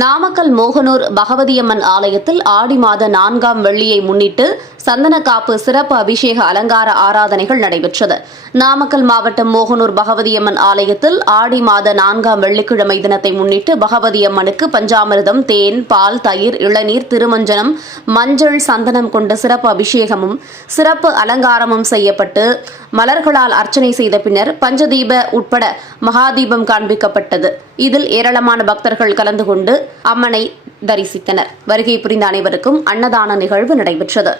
நாமக்கல் மோகனூர் பகவதியம்மன் ஆலயத்தில் ஆடி மாத 4ஆம் வெள்ளியை முன்னிட்டு சந்தனக்காப்பு சிறப்பு அபிஷேக அலங்கார ஆராதனைகள் நடைபெற்றது. நாமக்கல் மாவட்டம் மோகனூர் பகவதியம்மன் ஆலயத்தில் ஆடி மாத 4ஆம் வெள்ளிக்கிழமை தினத்தை முன்னிட்டு பகவதியம்மனுக்கு பஞ்சாமிர்தம், தேன், பால், தயிர், இளநீர், திருமஞ்சனம், மஞ்சள், சந்தனம் கொண்ட சிறப்பு அபிஷேகமும் சிறப்பு அலங்காரமும் செய்யப்பட்டு மலர்களால் அர்ச்சனை செய்த பின்னர் பஞ்சதீப உட்பட மகாதீபம் காண்பிக்கப்பட்டது. இதில் ஏராளமான பக்தர்கள் கலந்து கொண்டு அம்மனை தரிசித்தனர். வருகை புரிந்த அனைவருக்கும் அன்னதான நிகழ்வு நடைபெற்றது.